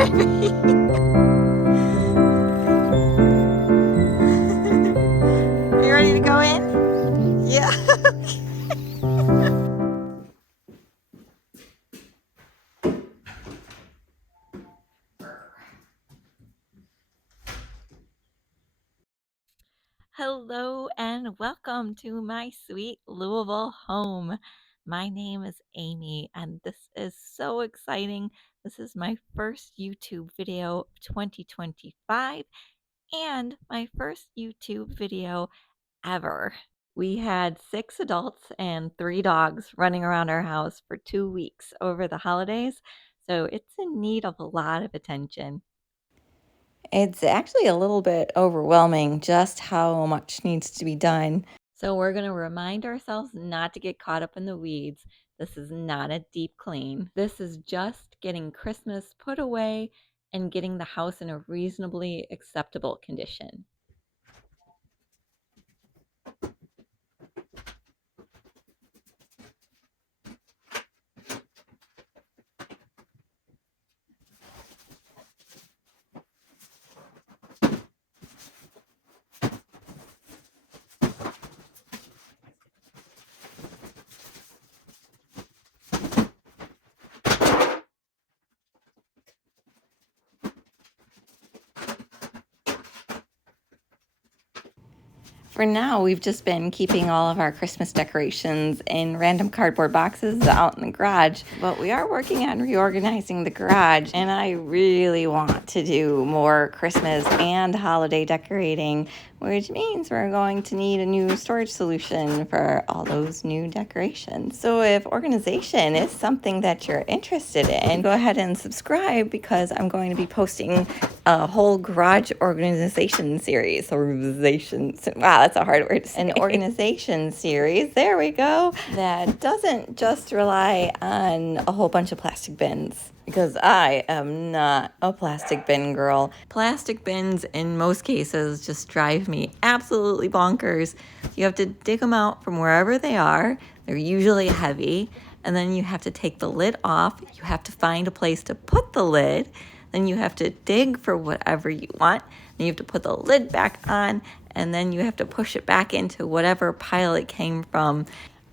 Are you ready to go in? Yeah. Hello and welcome to my sweet Louisville home. My name is Amy and this is so exciting. This is my first YouTube video of 2025 and my first YouTube video ever. We had 6 adults and 3 dogs running around our house for 2 weeks over the holidays, so it's in need of a lot of attention. It's actually a little bit overwhelming just how much needs to be done. So we're going to remind ourselves not to get caught up in the weeds. This is not a deep clean. This is just getting Christmas put away and getting the house in a reasonably acceptable condition. For now, we've just been keeping all of our Christmas decorations in random cardboard boxes out in the garage, but we are working on reorganizing the garage, and I really want to do more Christmas and holiday decorating, which means we're going to need a new storage solution for all those new decorations. So if organization is something that you're interested in, go ahead and subscribe because I'm going to be posting a whole garage organization series. Wow, that's a hard word to say. An organization series, there we go, that doesn't just rely on a whole bunch of plastic bins. Because I am not a plastic bin girl. Plastic bins, in most cases, just drive me absolutely bonkers. You have to dig them out from wherever they are. They're usually heavy. And then you have to take the lid off. You have to find a place to put the lid. Then you have to dig for whatever you want. Then you have to put the lid back on. And then you have to push it back into whatever pile it came from.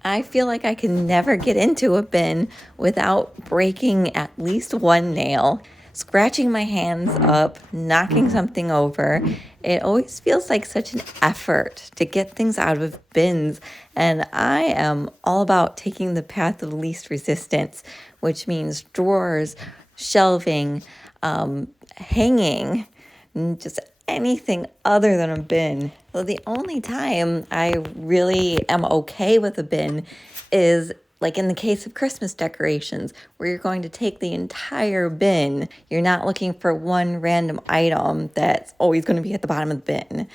I feel like I can never get into a bin without breaking at least one nail, scratching my hands up, knocking something over. It always feels like such an effort to get things out of bins, and I am all about taking the path of least resistance, which means drawers, shelving, hanging, just anything other than a bin. So the only time I really am okay with a bin is like in the case of Christmas decorations, where you're going to take the entire bin. You're not looking for one random item that's always going to be at the bottom of the bin.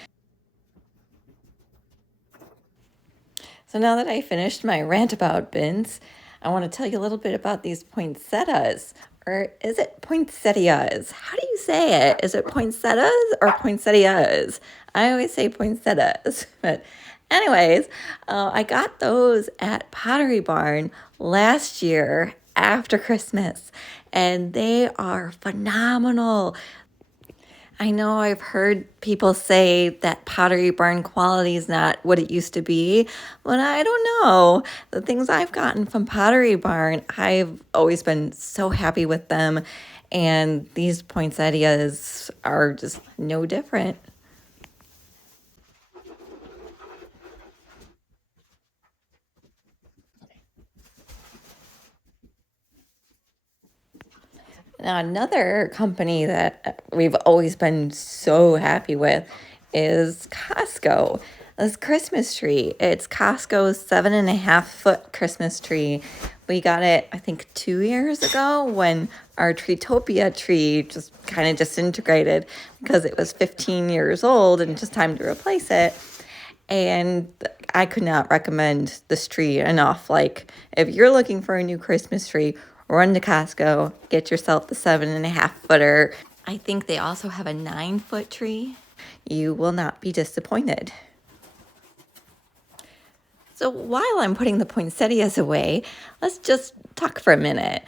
So now that I finished my rant about bins, I want to tell you a little bit about these poinsettias. Or is it poinsettias? How do you say it? Is it poinsettias or poinsettias? I always say poinsettias. But anyways, I got those at Pottery Barn last year after Christmas, and they are phenomenal. I know I've heard people say that Pottery Barn quality is not what it used to be, but I don't know. The things I've gotten from Pottery Barn, I've always been so happy with them, and these poinsettias are just no different. Now, another company that we've always been so happy with is Costco. This Christmas tree. It's Costco's 7.5 foot Christmas tree. We got it, I think, 2 years ago when our Treetopia tree just kind of disintegrated because it was 15 years old and just time to replace it. And I could not recommend this tree enough. Like, if you're looking for a new Christmas tree, run to Costco, get yourself the 7.5 footer. I think they also have a 9 foot tree. You will not be disappointed. So while I'm putting the poinsettias away, let's just talk for a minute.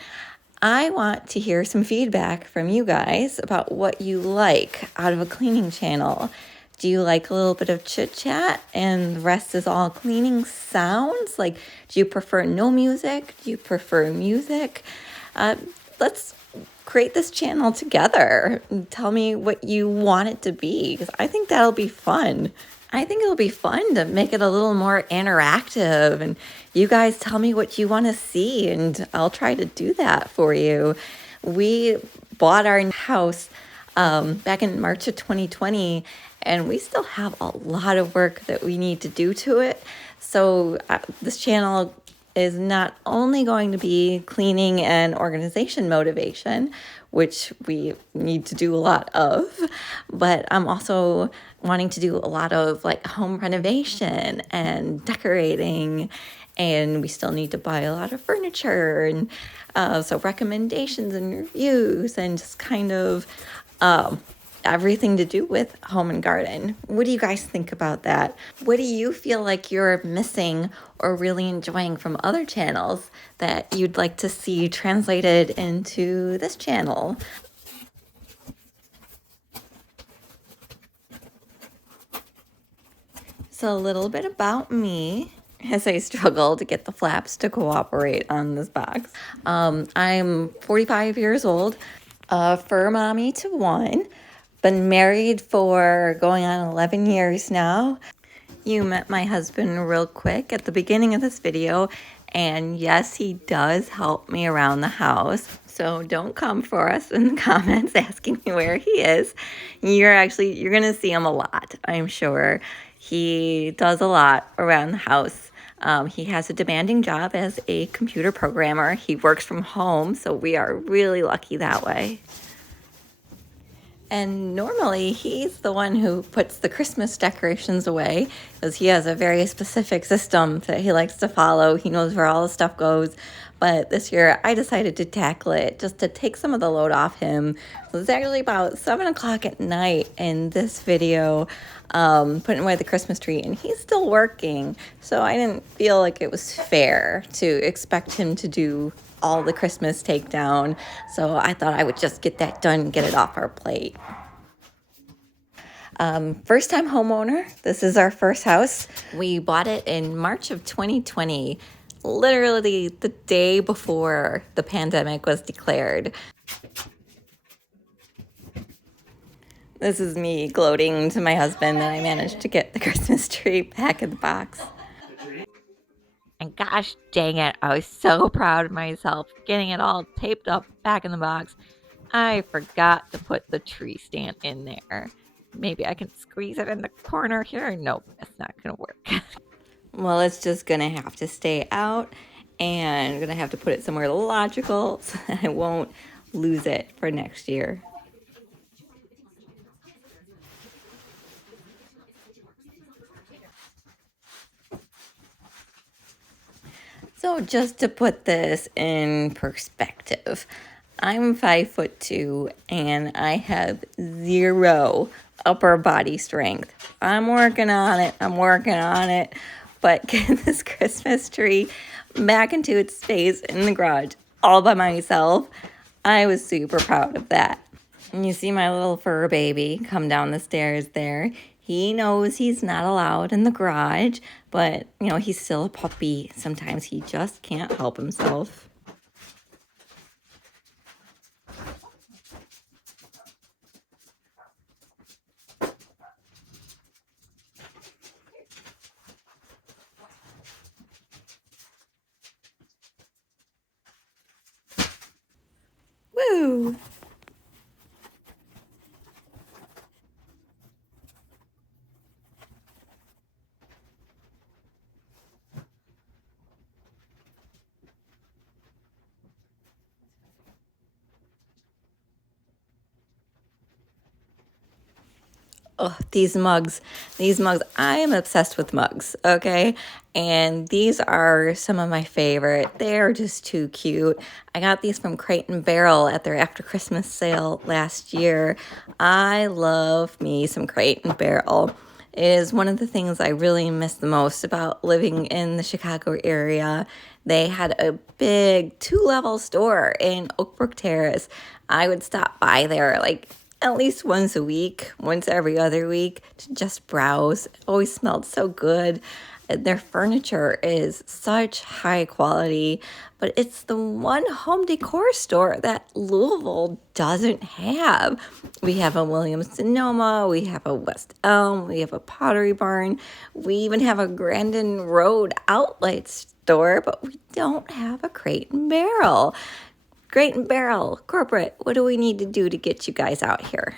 I want to hear some feedback from you guys about what you like out of a cleaning channel. Do you like a little bit of chit chat and the rest is all cleaning sounds? Like, do you prefer no music? Do you prefer music? Let's create this channel together. Tell me what you want it to be, because I think that'll be fun. I think it'll be fun to make it a little more interactive, and you guys tell me what you want to see and I'll try to do that for you. We bought our house back in March of 2020, and we still have a lot of work that we need to do to it. So this channel is not only going to be cleaning and organization motivation, which we need to do a lot of, but I'm also wanting to do a lot of like home renovation and decorating, and we still need to buy a lot of furniture, and so recommendations and reviews and just kind of everything to do with home and garden. What do you guys think about that? What do you feel like you're missing or really enjoying from other channels that you'd like to see translated into this channel? So a little bit about me as I struggle to get the flaps to cooperate on this box. I'm 45 years old, a fur mommy to one. Been married for going on 11 years now. You met my husband real quick at the beginning of this video, and yes, he does help me around the house. So don't come for us in the comments asking me where he is. You're gonna see him a lot, I'm sure. He does a lot around the house. He has a demanding job as a computer programmer. He works from home, so we are really lucky that way. And normally he's the one who puts the Christmas decorations away, because he has a very specific system that he likes to follow. He knows where all the stuff goes. But this year I decided to tackle it just to take some of the load off him. So it's actually about 7 o'clock at night in this video, putting away the Christmas tree, and he's still working. So I didn't feel like it was fair to expect him to do all the Christmas takedown. So I thought I would just get that done and get it off our plate. First time homeowner. This is our first house. We bought it in March of 2020, literally the day before the pandemic was declared. This is me gloating to my husband that I managed to get the Christmas tree back in the box. And gosh dang it, I was so proud of myself getting it all taped up back in the box. I forgot to put the tree stand in there. Maybe I can squeeze it in the corner here. Nope, that's not gonna work. Well, it's just gonna have to stay out, and I'm gonna have to put it somewhere logical so that I won't lose it for next year. So just to put this in perspective, I'm 5'2" and I have 0 upper body strength. I'm working on it. But getting this Christmas tree back into its space in the garage all by myself, I was super proud of that. And you see my little fur baby come down the stairs there. He knows he's not allowed in the garage, but, you know, he's still a puppy. Sometimes he just can't help himself. Woo! Oh, these mugs, I am obsessed with mugs, okay? And these are some of my favorite. They're just too cute. I got these from Crate and Barrel at their after Christmas sale last year. I love me some Crate and Barrel. It is one of the things I really miss the most about living in the Chicago area. They had a big 2-level store in Oakbrook Terrace. I would stop by there like at least once a week, once every other week, to just browse. It always smelled so good. Their furniture is such high quality, but it's the one home decor store that Louisville doesn't have. We have a Williams-Sonoma, we have a West Elm, we have a Pottery Barn, we even have a Grandin Road outlet store, but we don't have a Crate and Barrel. Crate and Barrel, corporate, what do we need to do to get you guys out here?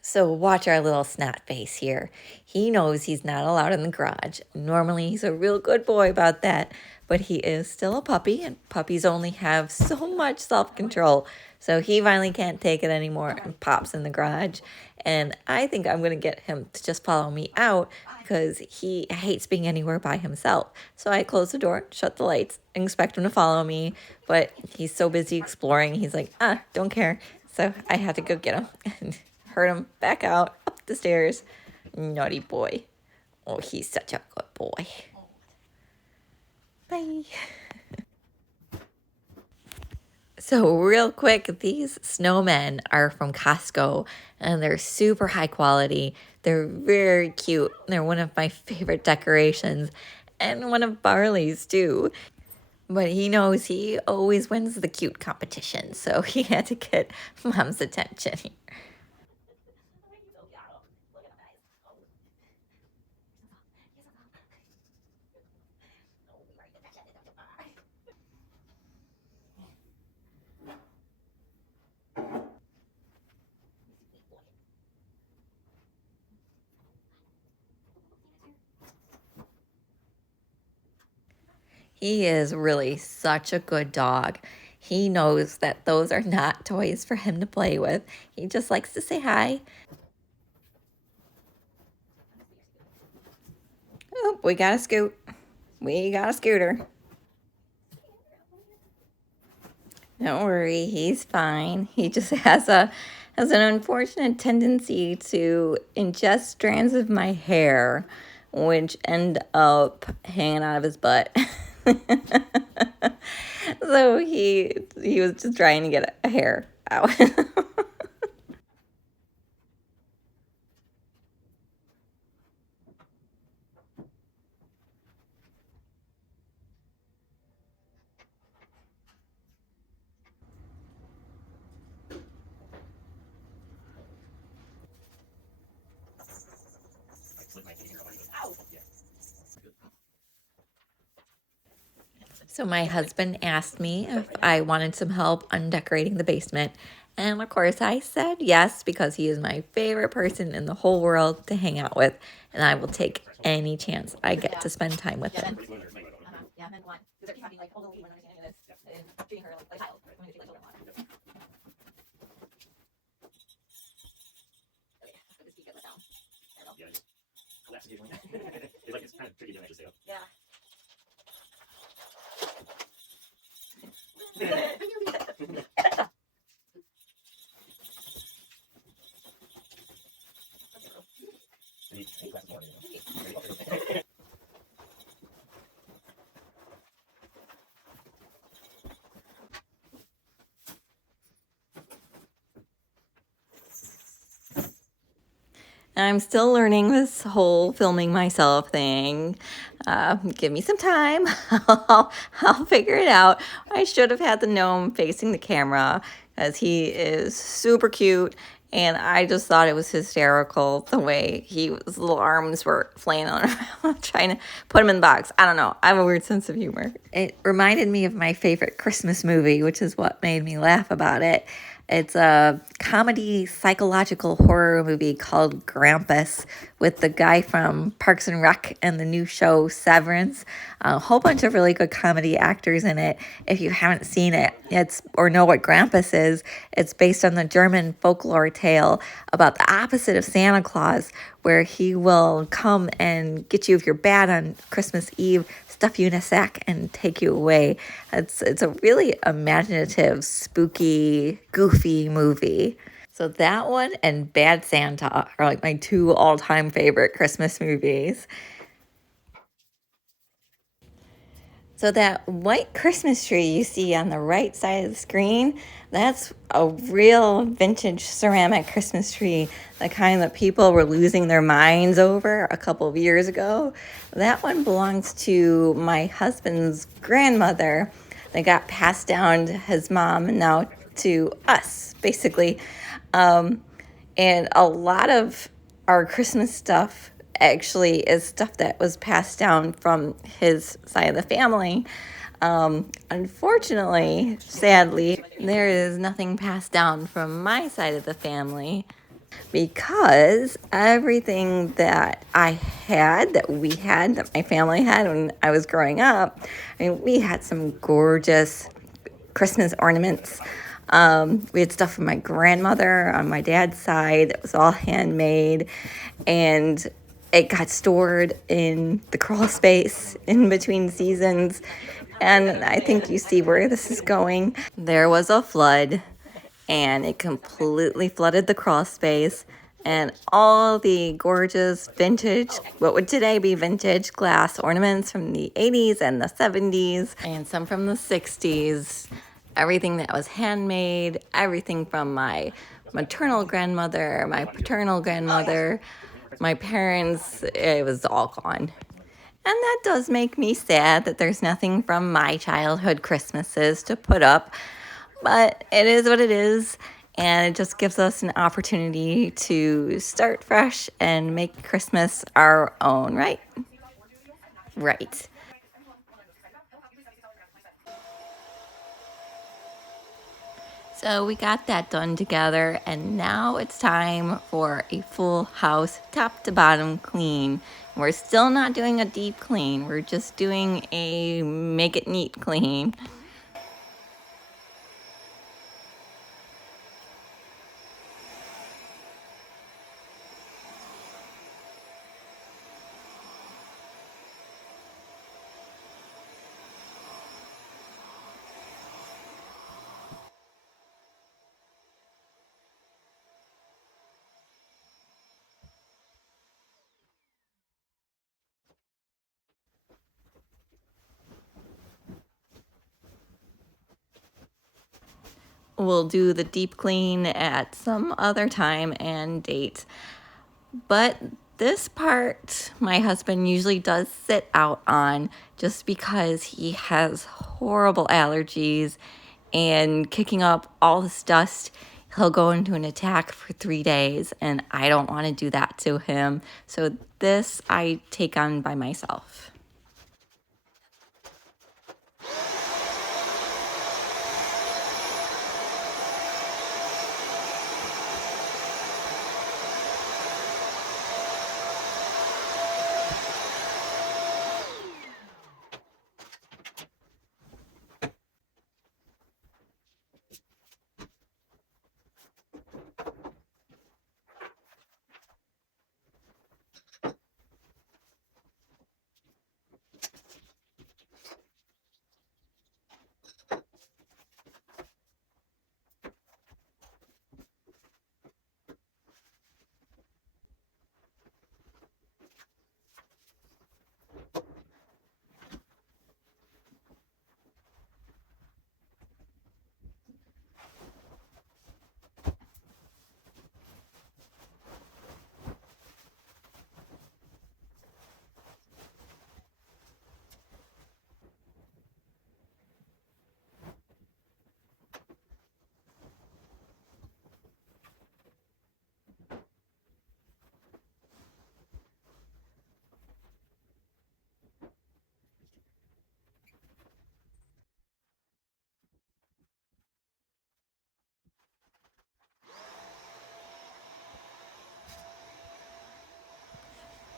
So watch our little snot face here. He knows he's not allowed in the garage. Normally he's a real good boy about that, but he is still a puppy, and puppies only have so much self-control. So he finally can't take it anymore and pops in the garage. And I think I'm going to get him to just follow me out because he hates being anywhere by himself. So I close the door, shut the lights, and expect him to follow me. But he's so busy exploring, he's like, don't care. So I had to go get him and herd him back out up the stairs. Naughty boy. Oh, he's such a good boy. Bye. So real quick, these snowmen are from Costco and they're super high quality. They're very cute. They're one of my favorite decorations and one of Barley's too. But he knows he always wins the cute competition, so he had to get Mom's attention. He is really such a good dog. He knows that those are not toys for him to play with. He just likes to say hi. Oh, we got a scoot. We got a scooter. Don't worry, he's fine. He just has an unfortunate tendency to ingest strands of my hair, which end up hanging out of his butt. So he was just trying to get a hair out. So my husband asked me if I wanted some help undecorating the basement. And of course I said yes because he is my favorite person in the whole world to hang out with. And I will take any chance I get to spend time with him. I'm still learning this whole filming myself thing. Give me some time. I'll figure it out. I should have had the gnome facing the camera because he is super cute. And I just thought it was hysterical the way his little arms were flailing around trying to put him in the box. I don't know. I have a weird sense of humor. It reminded me of my favorite Christmas movie, which is what made me laugh about it. It's a comedy psychological horror movie called Krampus with the guy from Parks and Rec and the new show Severance. A whole bunch of really good comedy actors in it. If you haven't seen it, or know what Krampus is, it's based on the German folklore tale about the opposite of Santa Claus, where he will come and get you if you're bad on Christmas Eve, stuff you in a sack and take you away. It's a really imaginative, spooky, goofy movie. So that one and Bad Santa are like my two all-time favorite Christmas movies. So that white Christmas tree you see on the right side of the screen, that's a real vintage ceramic Christmas tree, the kind that people were losing their minds over a couple of years ago. That one belongs to my husband's grandmother that got passed down to his mom and now to us, basically. And a lot of our Christmas stuff actually is stuff that was passed down from his side of the family. Unfortunately, sadly, there is nothing passed down from my side of the family because everything that I had, that we had, that my family had when I was growing up, I mean, we had some gorgeous Christmas ornaments. We had stuff from my grandmother on my dad's side that was all handmade, and it got stored in the crawl space in between seasons. And I think you see where this is going. There was a flood, and it completely flooded the crawl space. And all the gorgeous vintage, what would today be vintage glass ornaments from the 80s and the 70s, and some from the 60s, everything that was handmade, everything from my maternal grandmother, my paternal grandmother, my parents, it was all gone. And that does make me sad that there's nothing from my childhood Christmases to put up, but it is what it is. And it just gives us an opportunity to start fresh and make Christmas our own, right? Right. So we got that done together, and now it's time for a full house, top to bottom clean. We're still not doing a deep clean, we're just doing a make it neat clean. We'll do the deep clean at some other time and date. But this part, my husband usually does sit out on just because he has horrible allergies and kicking up all this dust. He'll go into an attack for 3 days, and I don't want to do that to him. So this I take on by myself.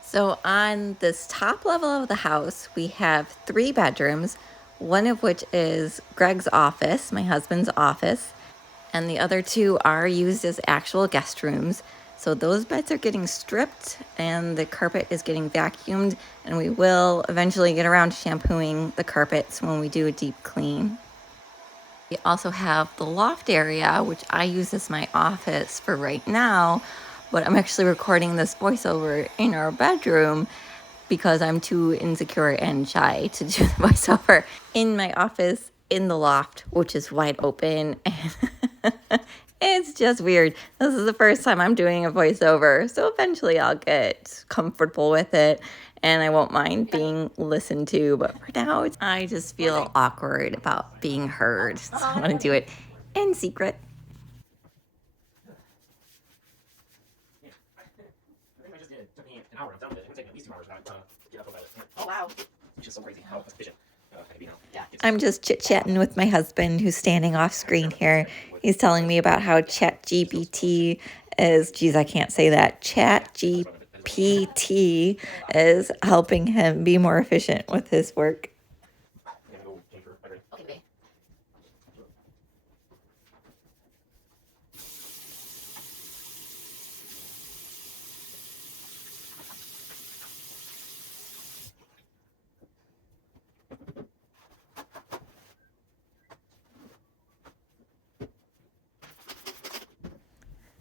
So on this top level of the house, we have 3 bedrooms, one of which is Greg's office, my husband's office, and the other 2 are used as actual guest rooms. So those beds are getting stripped and the carpet is getting vacuumed, and we will eventually get around to shampooing the carpets when we do a deep clean. We also have the loft area, which I use as my office for right now, but I'm actually recording this voiceover in our bedroom because I'm too insecure and shy to do the voiceover in my office in the loft, which is wide open. And it's just weird. This is the first time I'm doing a voiceover, so eventually I'll get comfortable with it and I won't mind being listened to. But for now, I just feel awkward about being heard, so I want to do it in secret. I just did. It took me an hour. I'm done with it. It would take me at least 2 hours to get up about it. Oh, wow. It's just so crazy how efficient I can be now. Yeah. I'm just chit-chatting with my husband who's standing off screen here. He's telling me about how ChatGPT is, geez, I can't say that. ChatGPT is helping him be more efficient with his work. I'm gonna go change for battery. Okay, babe.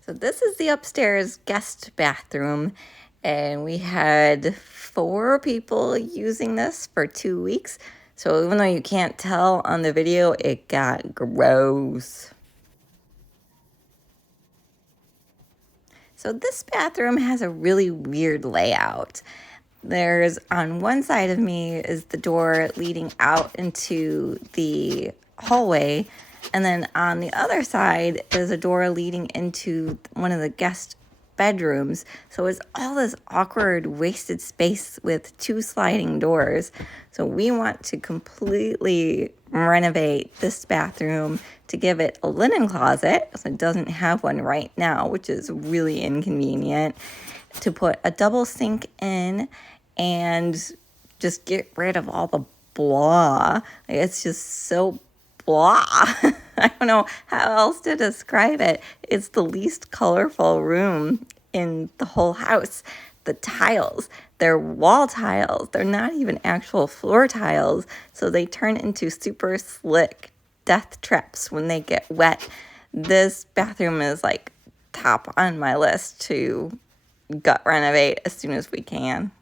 So this is the upstairs guest bathroom, and we had 4 people using this for 2 weeks. So even though you can't tell on the video, it got gross. So this bathroom has a really weird layout. There's, on one side of me is the door leading out into the hallway, and then on the other side is a door leading into one of the guest bedrooms. So it's all this awkward, wasted space with 2 sliding doors. So we want to completely renovate this bathroom to give it a linen closet, because it doesn't have one right now, which is really inconvenient, to put a double sink in and just get rid of all the blah. It's just so blah. I don't know how else to describe it. It's the least colorful room in the whole house. The tiles, they're wall tiles. They're not even actual floor tiles, so they turn into super slick death traps when they get wet. This bathroom is like top on my list to gut renovate as soon as we can.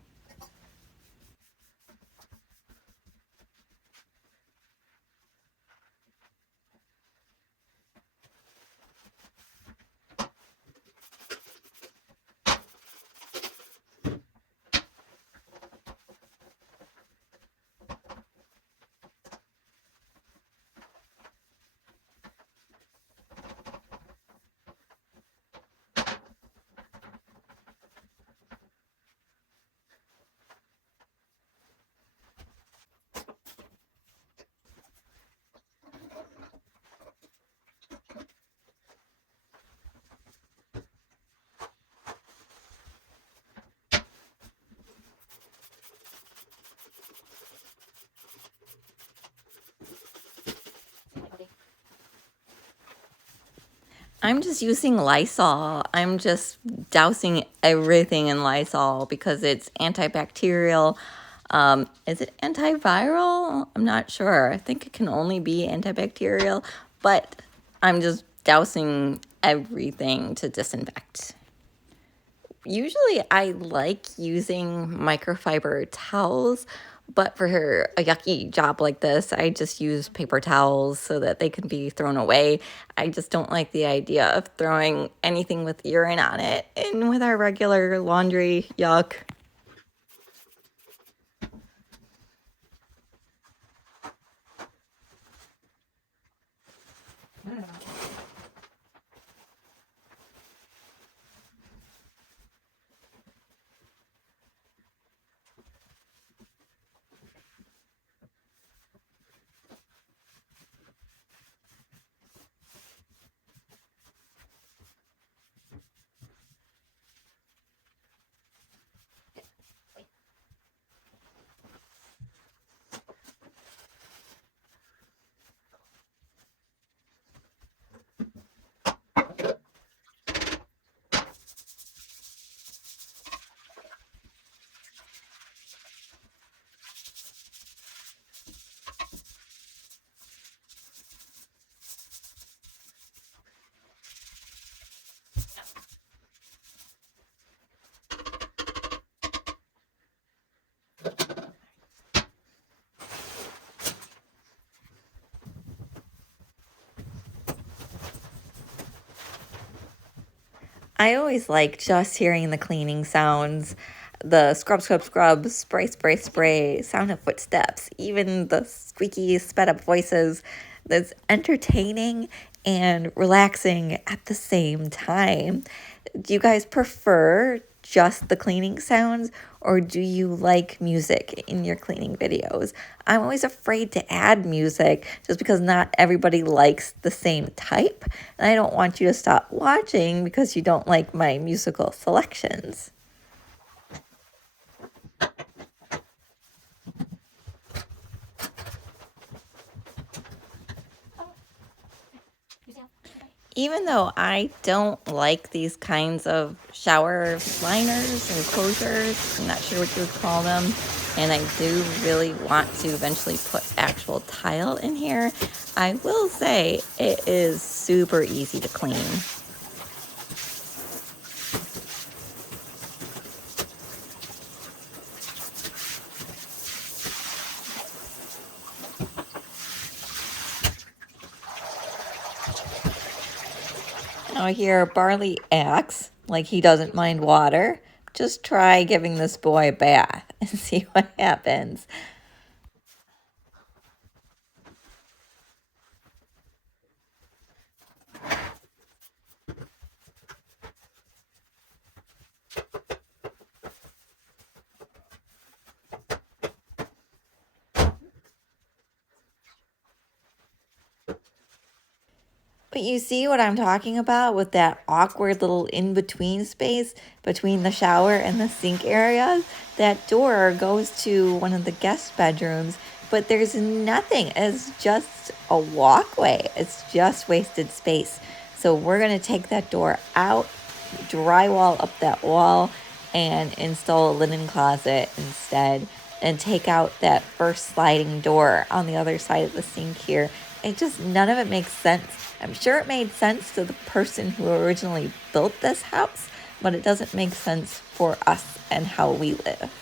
I'm just using Lysol. I'm just dousing everything in Lysol because it's antibacterial. Is it antiviral? I'm not sure. I think it can only be antibacterial, but I'm just dousing everything to disinfect. Usually I like using microfiber towels, but for a yucky job like this, I just use paper towels so that they can be thrown away. I just don't like the idea of throwing anything with urine on it in with our regular laundry. Yuck. I always like just hearing the cleaning sounds, the scrub, scrub, scrub, spray, spray, spray, sound of footsteps, even the squeaky, sped up voices. That's entertaining and relaxing at the same time. Do you guys prefer just the cleaning sounds, or do you like music in your cleaning videos? I'm always afraid to add music just because not everybody likes the same type, and I don't want you to stop watching because you don't like my musical selections. Even though I don't like these kinds of shower liners or closures, I'm not sure what you would call them, and I do really want to eventually put actual tile in here, I will say it is super easy to clean. Now here Barley acts like he doesn't mind water. Just try giving this boy a bath and see what happens. But you see what I'm talking about with that awkward little in-between space between the shower and the sink area? That door goes to one of the guest bedrooms, but there's nothing. It's just a walkway. It's just wasted space. So we're going to take that door out, drywall up that wall, and install a linen closet instead, and take out that first sliding door on the other side of the sink here. It just, none of it makes sense. I'm sure it made sense to the person who originally built this house, but it doesn't make sense for us and how we live.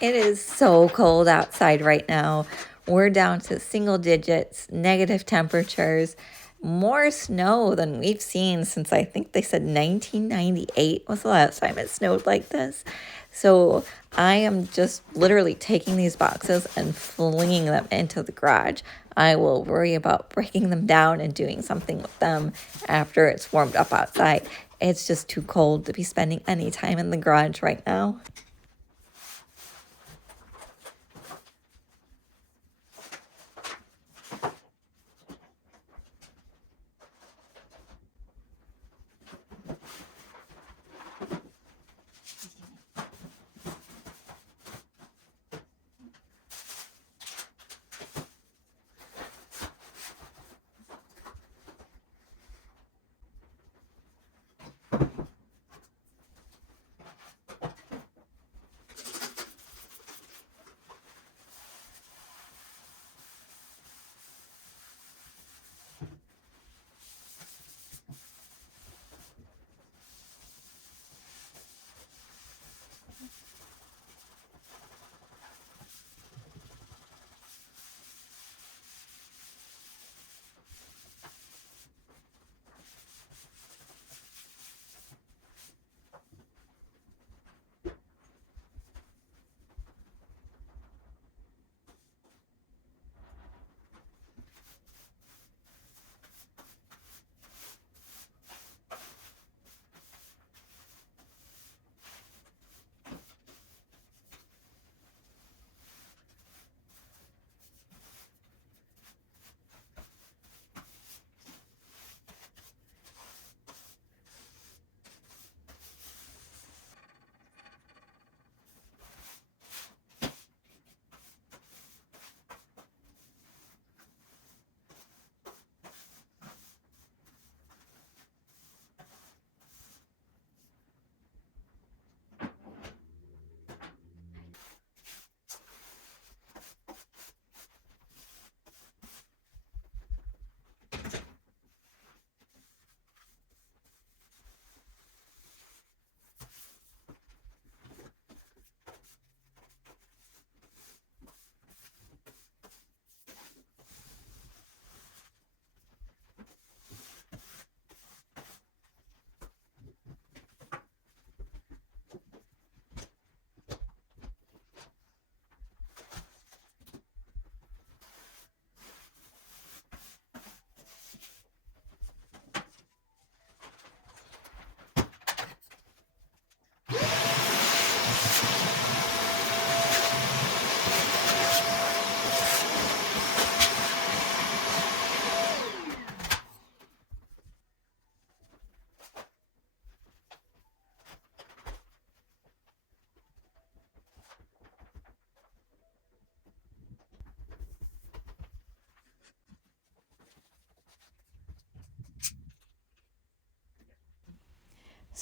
It is so cold outside right now. We're down to single digits, negative temperatures, more snow than we've seen since I think they said 1998 was the last time it snowed like this. So I am just literally taking these boxes and flinging them into the garage. I will worry about breaking them down and doing something with them after it's warmed up outside. It's just too cold to be spending any time in the garage right now.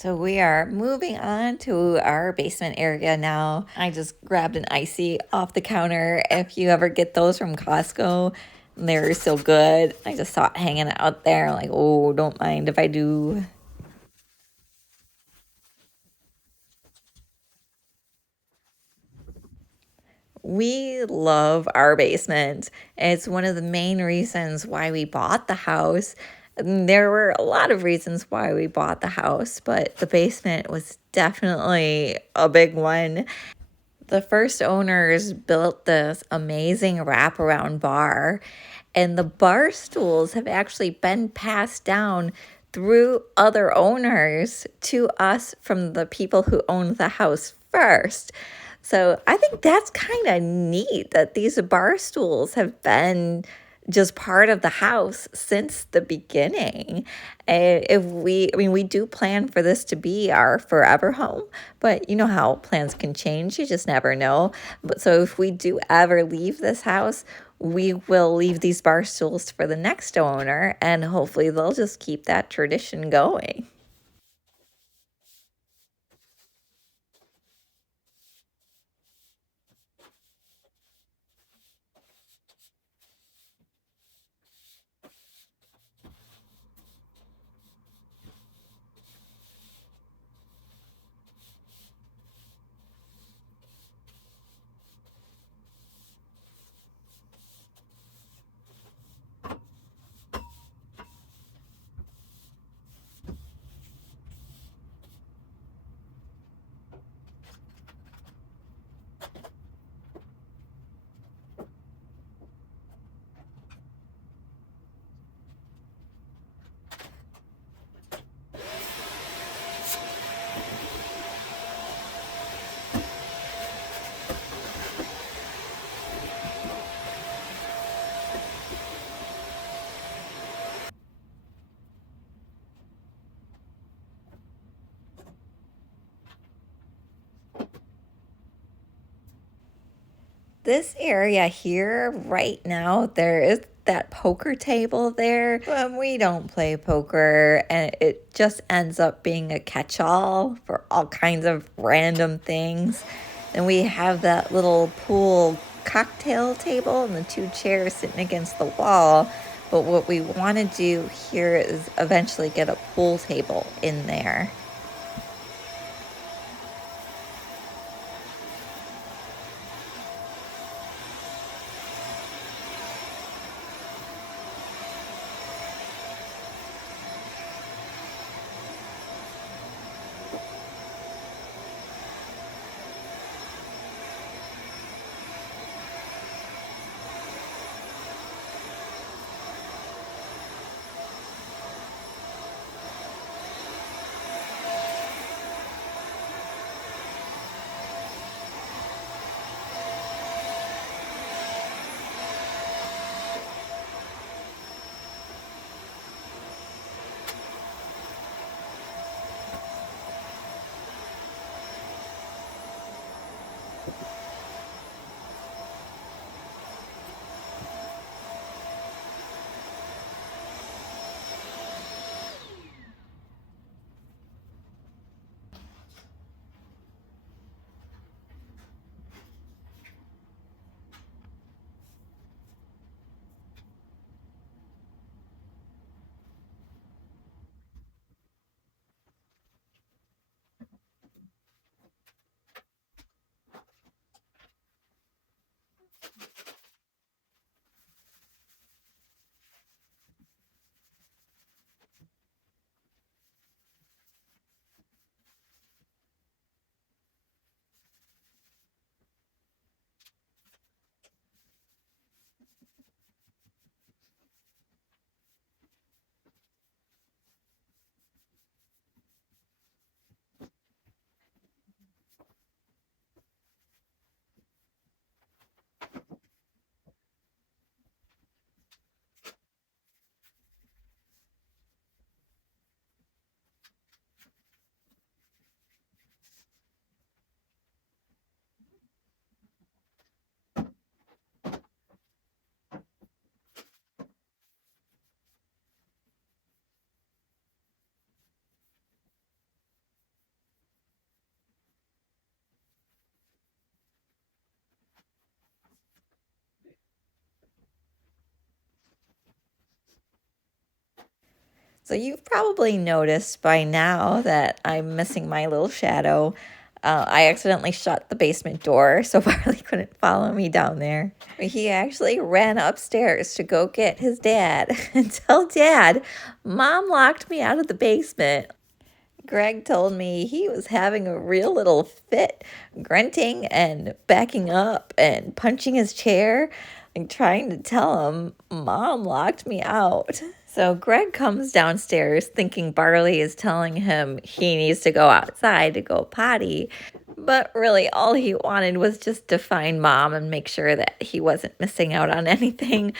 So we are moving on to our basement area now. I just grabbed an icy off the counter. If you ever get those from Costco, they're so good. I just saw it hanging out there. Like, oh, don't mind if I do. We love our basement. It's one of the main reasons why we bought the house. There were a lot of reasons why we bought the house, but the basement was definitely a big one. The first owners built this amazing wraparound bar, and the bar stools have actually been passed down through other owners to us from the people who owned the house first. So I think that's kind of neat that these bar stools have been just part of the house since the beginning. I mean, we do plan for this to be our forever home, but you know how plans can change. You just never know. But so if we do ever leave this house, we will leave these bar stools for the next owner, and hopefully they'll just keep that tradition going. This area here right now, there is that poker table there. We don't play poker, and it just ends up being a catch-all for all kinds of random things. And we have that little pool cocktail table and the two chairs sitting against the wall. But what we want to do here is eventually get a pool table in there. So you've probably noticed by now that I'm missing my little shadow. I accidentally shut the basement door so Barley couldn't follow me down there. He actually ran upstairs to go get his dad and tell Dad, Mom locked me out of the basement. Greg told me he was having a real little fit, grunting and backing up and punching his chair and trying to tell him, Mom locked me out. So Greg comes downstairs thinking Barley is telling him he needs to go outside to go potty. But really, all he wanted was just to find Mom and make sure that he wasn't missing out on anything.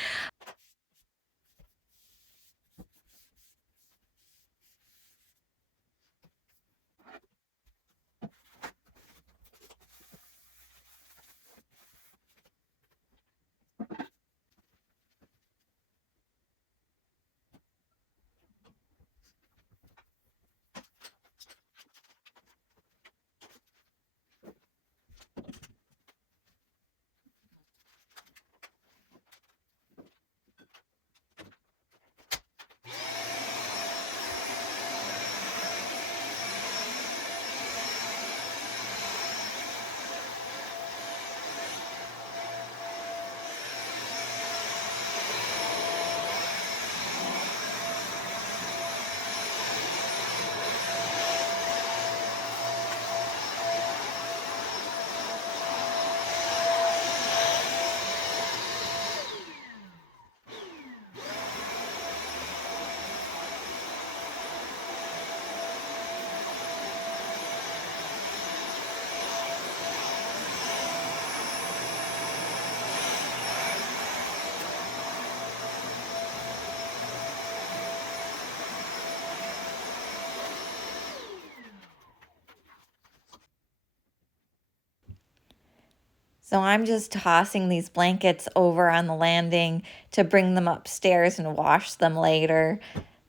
So I'm just tossing these blankets over on the landing to bring them upstairs and wash them later.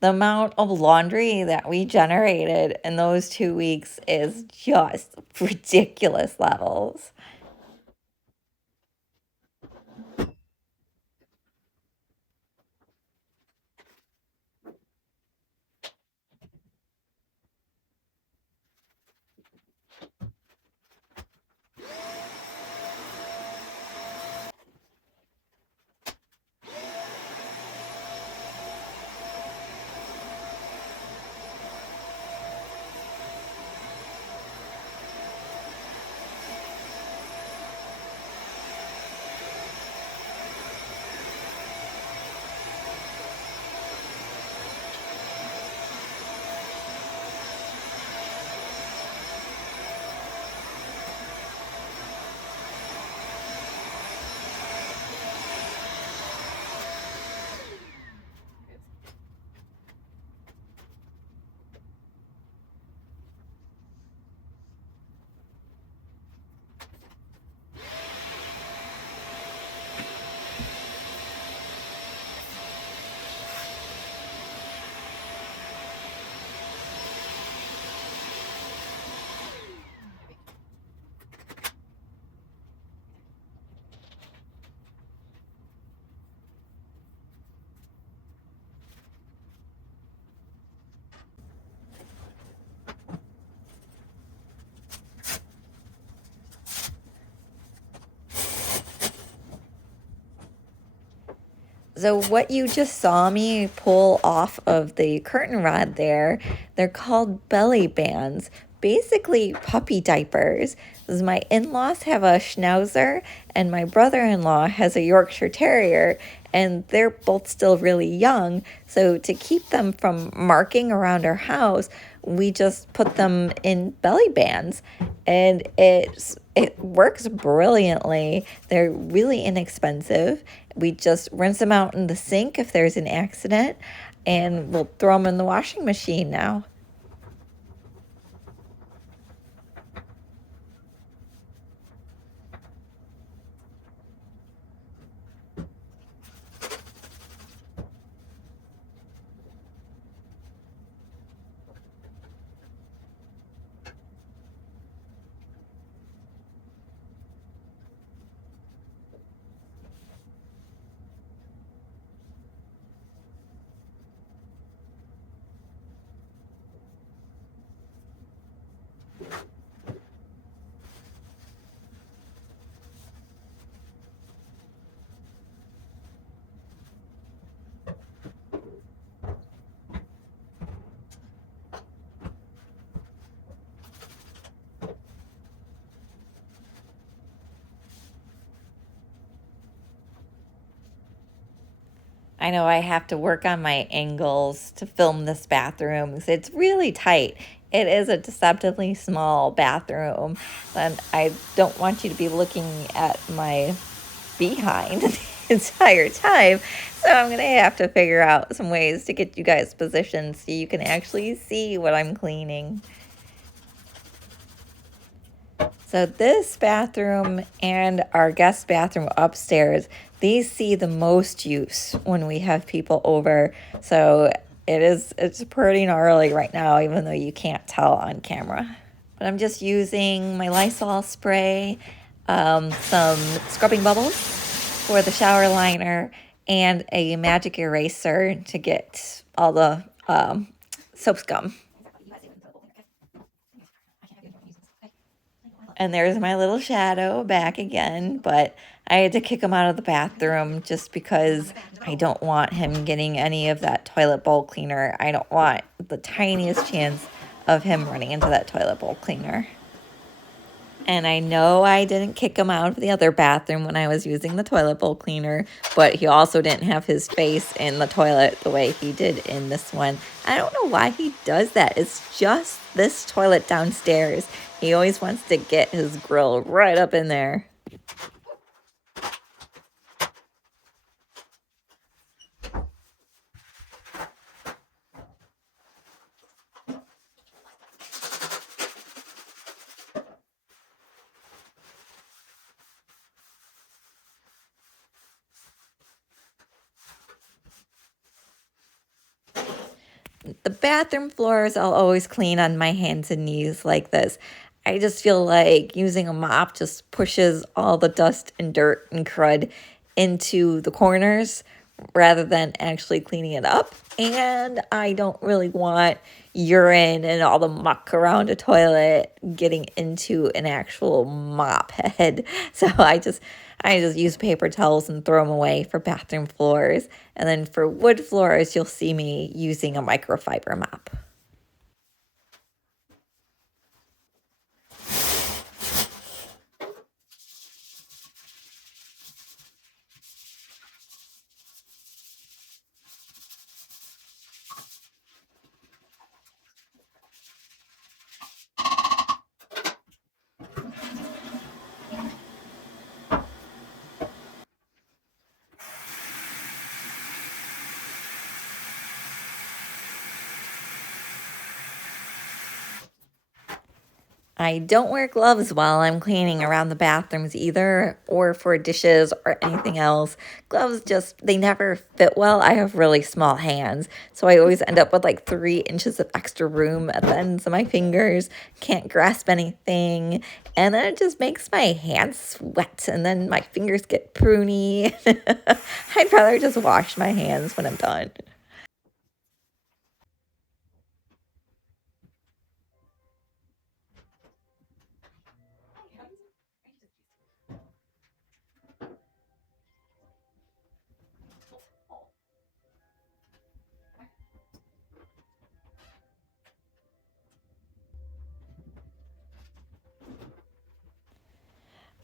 The amount of laundry that we generated in those 2 weeks is just ridiculous levels. So what you just saw me pull off of the curtain rod there, they're called belly bands, basically puppy diapers. My in-laws have a schnauzer and my brother-in-law has a Yorkshire Terrier, and they're both still really young. So to keep them from marking around our house, we just put them in belly bands, and it works brilliantly. They're really inexpensive. We just rinse them out in the sink if there's an accident, and we'll throw them in the washing machine now. I know I have to work on my angles to film this bathroom because it's really tight. It is a deceptively small bathroom, and I don't want you to be looking at my behind the entire time. So I'm gonna have to figure out some ways to get you guys positioned so you can actually see what I'm cleaning. So this bathroom and our guest bathroom upstairs, these see the most use when we have people over. So it's pretty gnarly right now, even though you can't tell on camera. But I'm just using my Lysol spray, some scrubbing bubbles for the shower liner, and a magic eraser to get all the soap scum. And there's my little shadow back again, but I had to kick him out of the bathroom just because I don't want him getting any of that toilet bowl cleaner. I don't want the tiniest chance of him running into that toilet bowl cleaner. And I know I didn't kick him out of the other bathroom when I was using the toilet bowl cleaner, but he also didn't have his face in the toilet the way he did in this one. I don't know why he does that. It's just this toilet downstairs. He always wants to get his grill right up in there. The bathroom floors I'll always clean on my hands and knees like this. I just feel like using a mop just pushes all the dust and dirt and crud into the corners rather than actually cleaning it up. And I don't really want urine and all the muck around a toilet getting into an actual mop head. So I just use paper towels and throw them away for bathroom floors. And then for wood floors, you'll see me using a microfiber mop. I don't wear gloves while I'm cleaning around the bathrooms either, or for dishes or anything else. Gloves they never fit well. I have really small hands, so I always end up with like 3 inches of extra room at the ends of my fingers. Can't grasp anything, and then it just makes my hands sweat, and then my fingers get pruny. I'd rather just wash my hands when I'm done.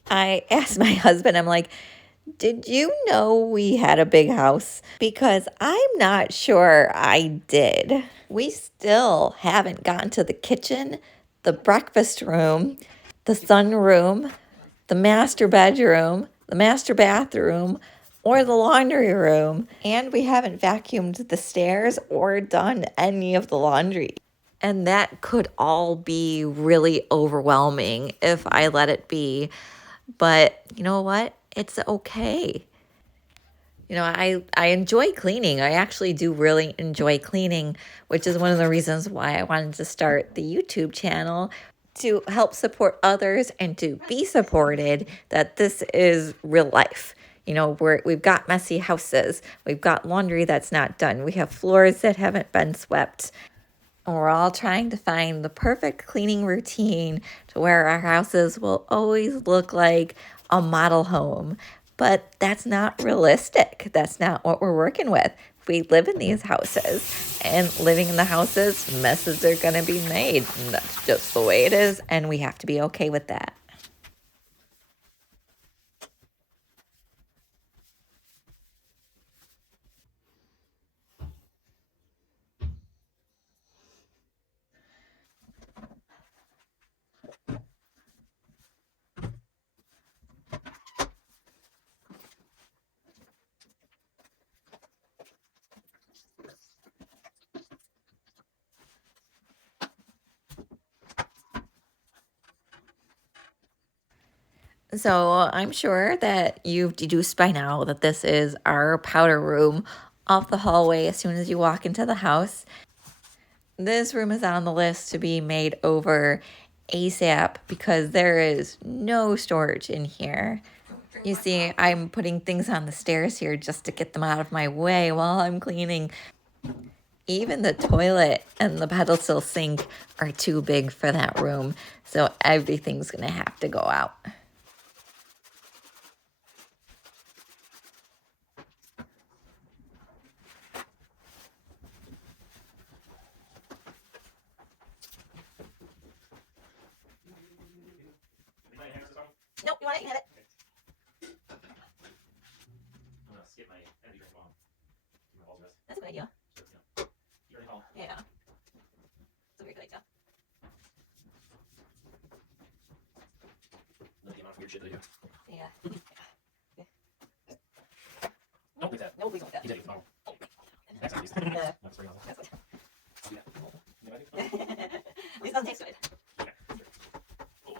I asked my husband, I'm like, did you know we had a big house? Because I'm not sure I did. We still haven't gotten to the kitchen, the breakfast room, the sunroom, the master bedroom, the master bathroom, or the laundry room. And we haven't vacuumed the stairs or done any of the laundry. And that could all be really overwhelming if I let it be. But you know what? It's okay. I enjoy cleaning. I actually do really enjoy cleaning, which is one of the reasons why I wanted to start the YouTube channel to help support others and to be supported that this is real life. We've got messy houses. We've got laundry that's not done. We have floors that haven't been swept. We're all trying to find the perfect cleaning routine to where our houses will always look like a model home. But that's not realistic. That's not what we're working with. We live in these houses, and living in the houses, messes are going to be made. And that's just the way it is, and we have to be okay with that. So I'm sure that you've deduced by now that this is our powder room off the hallway as soon as you walk into the house. This room is on the list to be made over ASAP because there is no storage in here. You see, I'm putting things on the stairs here just to get them out of my way while I'm cleaning. Even the toilet and the pedestal sink are too big for that room, so everything's gonna have to go out. Anybody hang us this on? Nope, you want to have it? I'm gonna skip my energy drink while keep my balls rest. That's a good idea. Just, you know, you're in hall. Yeah. It's a very good idea. Look at the amount of weird shit that I do. Yeah. Don't do that. No, please don't do You did it. Oh. Next time, please. that. I'm spraying on That's I'll do that. You know what I do? At least it doesn't taste good. Okay, sure. Oh.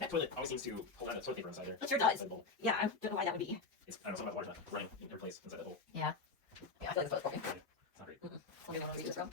That toilet always seems to hold out a toilet paper inside there. It sure does. Inside the bowl. Yeah, I don't know why that would be. It's, I don't know, something about the water's not running in every place inside that bowl. Yeah. Yeah, I feel like it's broken. Yeah, it's not great. Tell me when we do this from.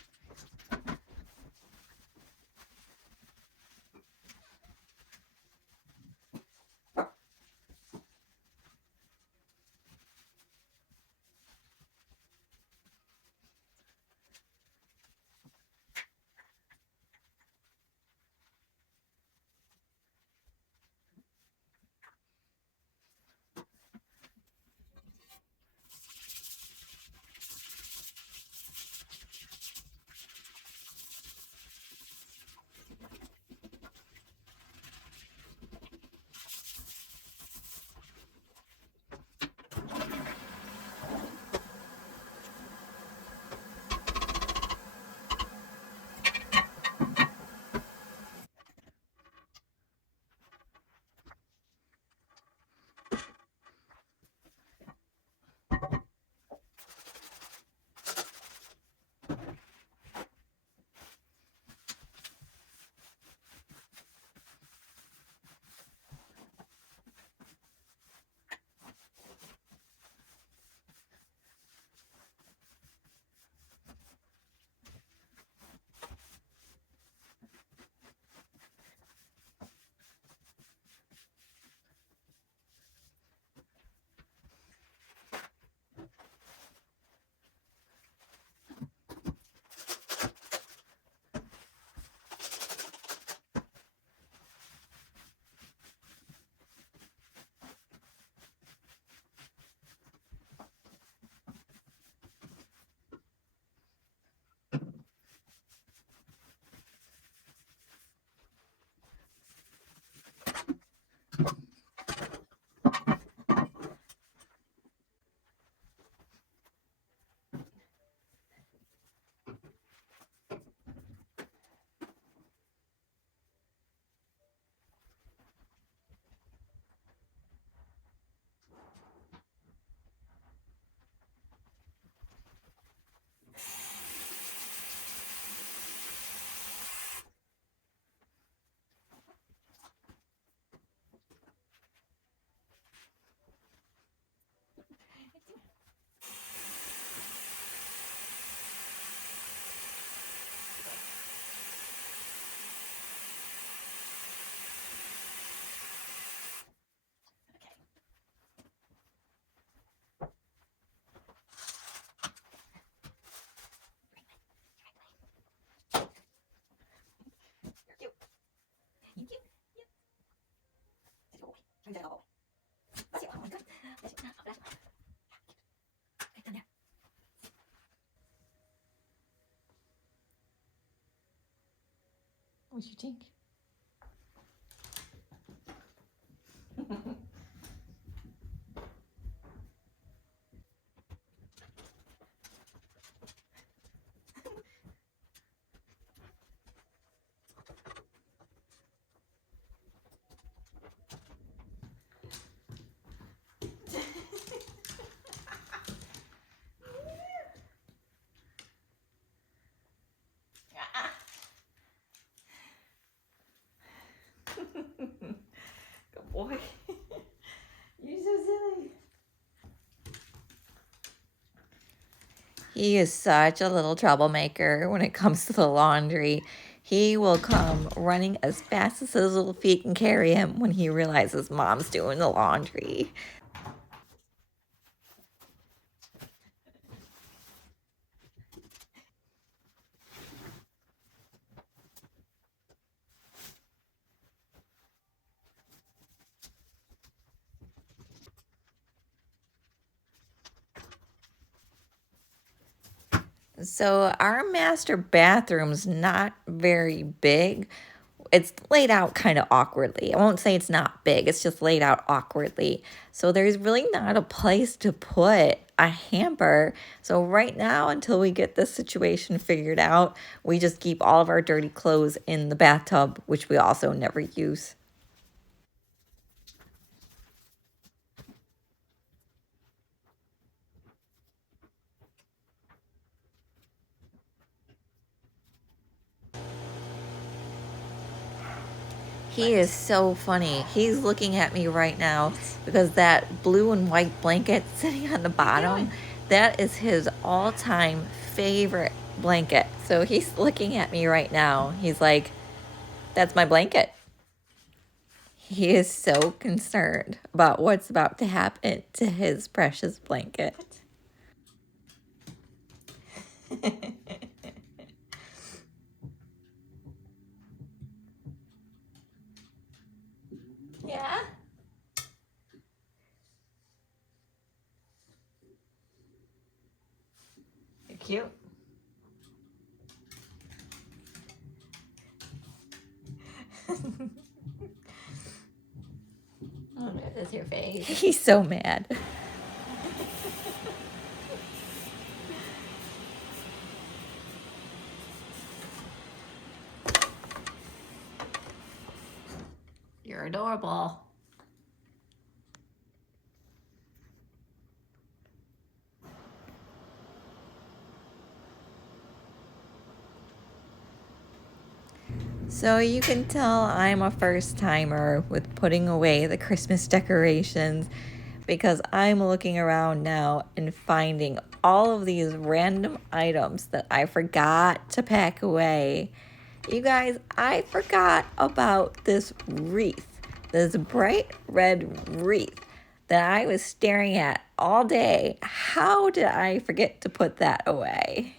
What do you think? Good boy. He is such a little troublemaker when it comes to the laundry. He will come running as fast as his little feet can carry him when he realizes mom's doing the laundry. So our master bathroom's not very big. It's laid out kind of awkwardly. I won't say it's not big, it's just laid out awkwardly. So there's really not a place to put a hamper. So right now, until we get this situation figured out, we just keep all of our dirty clothes in the bathtub, which we also never use. He is so funny. He's looking at me right now because that blue and white blanket sitting on the bottom, that is his all-time favorite blanket. So he's looking at me right now. He's like, that's my blanket. He is so concerned about what's about to happen to his precious blanket. Yeah? You're cute. Oh, that's your face. He's so mad. You're adorable. So you can tell I'm a first timer with putting away the Christmas decorations because I'm looking around now and finding all of these random items that I forgot to pack away. You guys, I forgot about this wreath, this bright red wreath that I was staring at all day. How did I forget to put that away?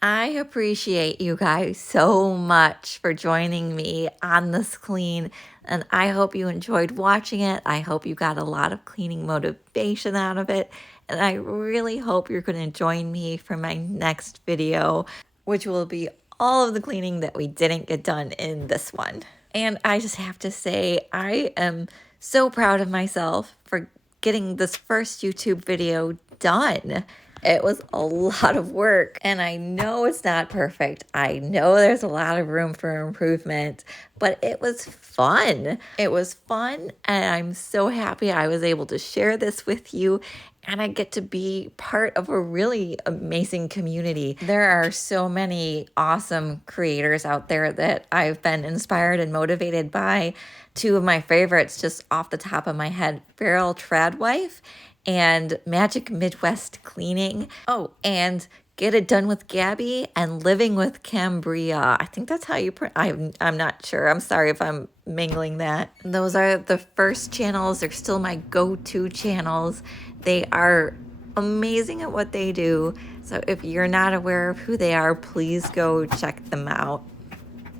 I appreciate you guys so much for joining me on this clean, and I hope you enjoyed watching it. I hope you got a lot of cleaning motivation out of it, and I really hope you're going to join me for my next video, which will be all of the cleaning that we didn't get done in this one. And I just have to say, I am so proud of myself for getting this first YouTube video done. It was a lot of work, and I know it's not perfect. I know there's a lot of room for improvement, but it was fun. It was fun, and I'm so happy I was able to share this with you, and I get to be part of a really amazing community. There are so many awesome creators out there that I've been inspired and motivated by. Two of my favorites, just off the top of my head, Feral Tradwife and Magic Midwest Cleaning. Oh, and Get It Done with Gabby and Living with Cambria. I think that's how you I'm not sure. I'm sorry if I'm mingling that. Those are the first channels. They're still my go-to channels. They are amazing at what they do. So if you're not aware of who they are, please go check them out.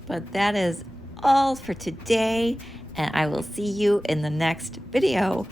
But that is all for today, and I will see you in the next video.